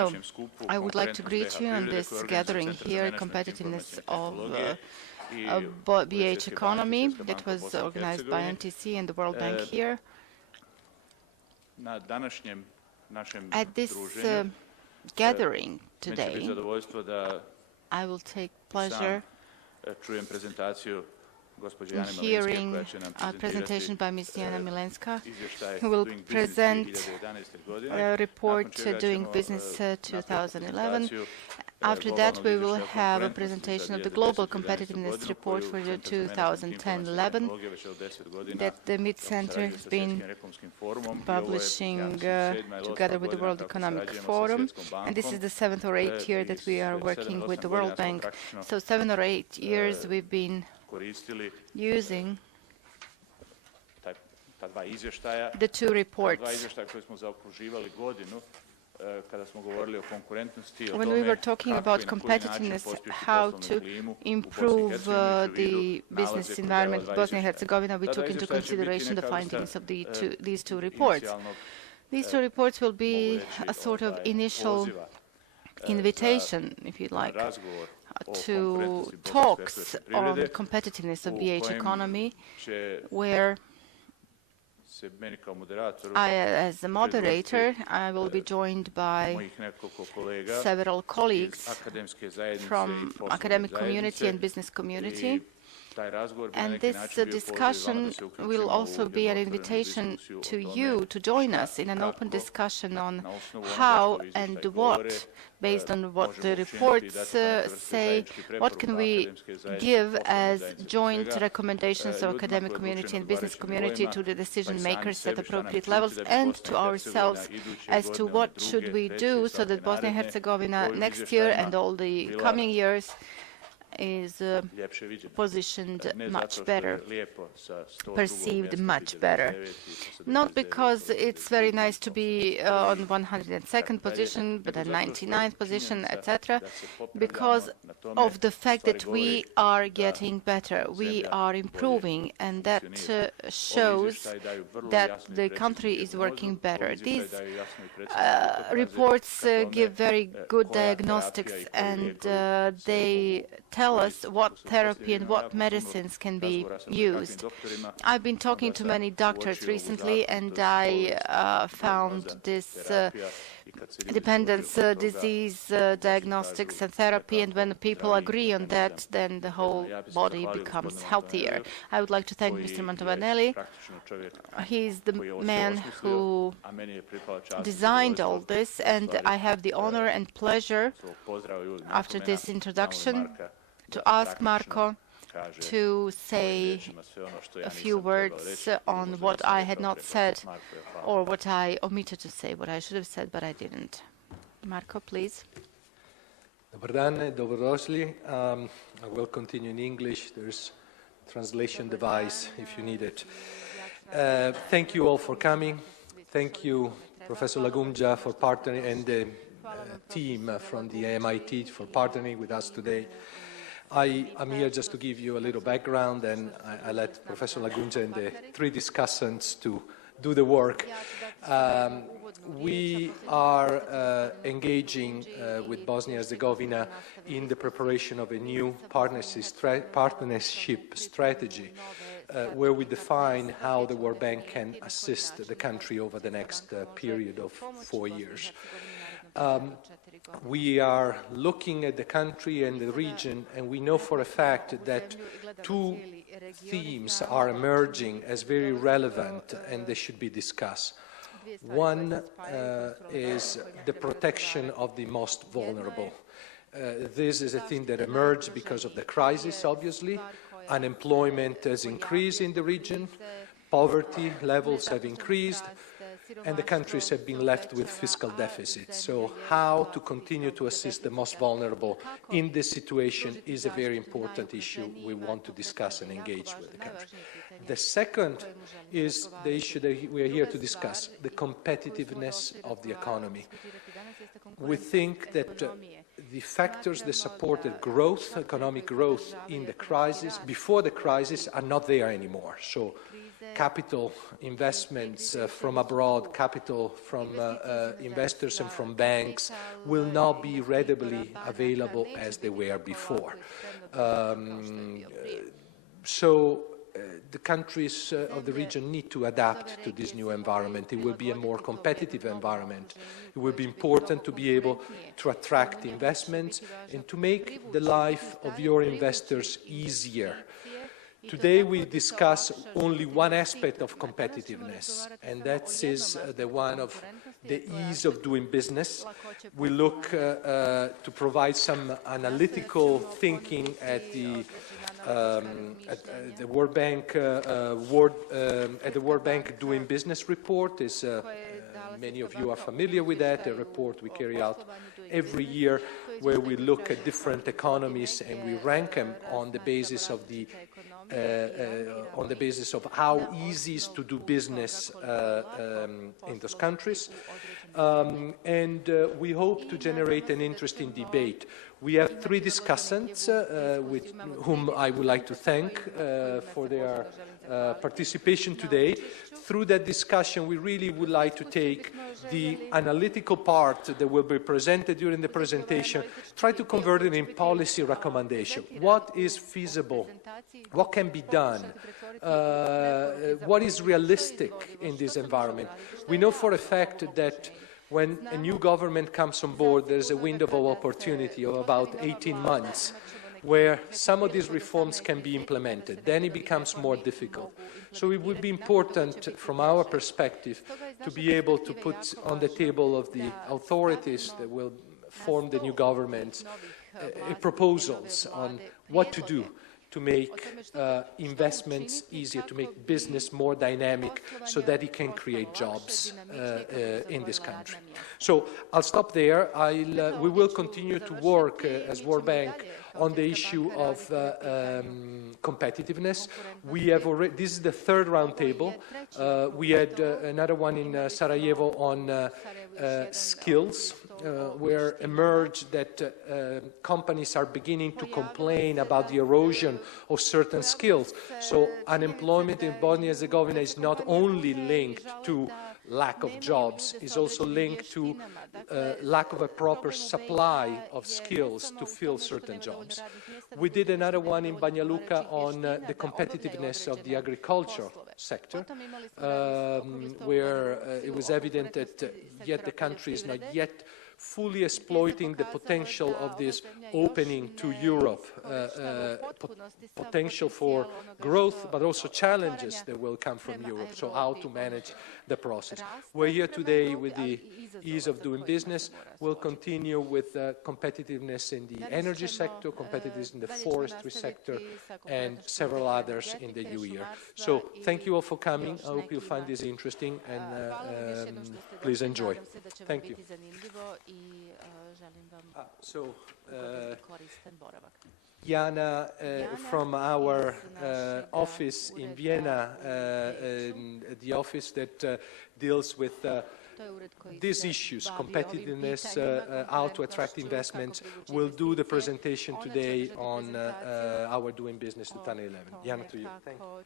So, I would like to greet you on this gathering here, Competitiveness of BH Economy, that was organized by NTC and the World Bank here. At this gathering today, I will take pleasure in hearing a presentation by Ms. Jana Milenska, who will present a report doing business 2011. After that, we will have a presentation of the Global Competitiveness Report for the 2010-11 that the Mid-Center has been publishing together with the World Economic Forum. And this is the 7th or 8th year that we are working with the World Bank. So 7 or 8 years we've been using the two reports. When we were talking about competitiveness, how to improve the business environment in Bosnia and Herzegovina, we took into consideration the findings of these two reports. These two reports will be a sort of initial invitation, if you like, to talks on the competitiveness of BH economy, where I, as the moderator, I will be joined by several colleagues from academic community and business community. And this discussion will also be an invitation to you to join us in an open discussion on how and what, based on what the reports say, what can we give as joint recommendations of academic community and business community to the decision makers at appropriate levels and to ourselves as to what should we do so that Bosnia and Herzegovina next year and all the coming years is positioned much better, perceived much better. Not because it's very nice to be on 102nd position, but a 99th position, etc., because of the fact that we are getting better, we are improving, and that shows that the country is working better. These reports give very good diagnostics, and they tell us what therapy and what medicines can be used. I've been talking to many doctors recently, and I found this dependence disease diagnostics and therapy, and when people agree on that, then the whole body becomes healthier. I would like to thank Mr. Mantovanelli. He's the man who designed all this, and I have the honor and pleasure, after this introduction, to ask Marko to say a few words on what I had not said or what I omitted to say, what I should have said, but I didn't. Marko, please. Dobar dan, dobrodošli. I will continue in English. There's a translation device if you need it. Thank you all for coming. Thank you, Professor Lagumdzija, for partnering, and the team from the MIT for partnering with us today. I'm here just to give you a little background, and I let Professor Lagumdzija and the three discussants to do the work. We are engaging with Bosnia-Herzegovina in the preparation of a new partnership strategy where we define how the World Bank can assist the country over the next period of 4 years. We are looking at the country and the region, and we know for a fact that two themes are emerging as very relevant and they should be discussed. One is the protection of the most vulnerable. This is a theme that emerged because of the crisis, obviously. Unemployment has increased in the region, poverty levels have increased, and the countries have been left with fiscal deficits. So how to continue to assist the most vulnerable in this situation is a very important issue we want to discuss and engage with the country. The second is the issue that we are here to discuss, the competitiveness of the economy. We think that the factors that supported growth, economic growth in the crisis, before the crisis, are not there anymore. So capital investments from abroad, capital from investors and from banks will not be readily available as they were before. The countries of the region need to adapt to this new environment. It will be a more competitive environment. It will be important to be able to attract investments and to make the life of your investors easier. Today we discuss only one aspect of competitiveness, and that is the one of the ease of doing business. We look to provide some analytical thinking at the World Bank Doing Business report. Many of you are familiar with that, a report we carry out every year where we look at different economies and we rank them on the basis of how easy it is to do business in those countries. We hope to generate an interesting debate. We have three discussants with whom I would like to thank for their participation today. Through that discussion, we really would like to take the analytical part that will be presented during the presentation, try to convert it in policy recommendation. What is feasible? What can be done? What is realistic in this environment? We know for a fact that when a new government comes on board, there's a window of opportunity of about 18 months where some of these reforms can be implemented. Then it becomes more difficult. So it would be important from our perspective to be able to put on the table of the authorities that will form the new governments proposals on what to do to make investments easier, to make business more dynamic so that it can create jobs in this country. So I'll stop there. We will continue to work as World Bank on the issue of competitiveness. We have already, this is the third roundtable. We had another one in Sarajevo on skills, where emerged that companies are beginning to complain about the erosion of certain skills. So unemployment in Bosnia and Herzegovina is not only linked to lack of jobs, is also linked to lack of a proper supply of skills to fill certain jobs. We did another one in Banja Luka on the competitiveness of the agricultural sector, where it was evident that yet the country is not yet fully exploiting the potential of this opening to Europe, potential for growth, but also challenges that will come from Europe, so how to manage the process. We're here today with the ease of doing business. We'll continue with competitiveness in the energy sector, competitiveness in the forestry sector, and several others in the new year. So thank you all for coming. I hope you'll find this interesting, and please enjoy. Thank you. Jana from our office in Vienna, the office that deals with these issues, competitiveness, how to attract investments, will do the presentation today on our doing business 2011. Jana, to you. Thank you.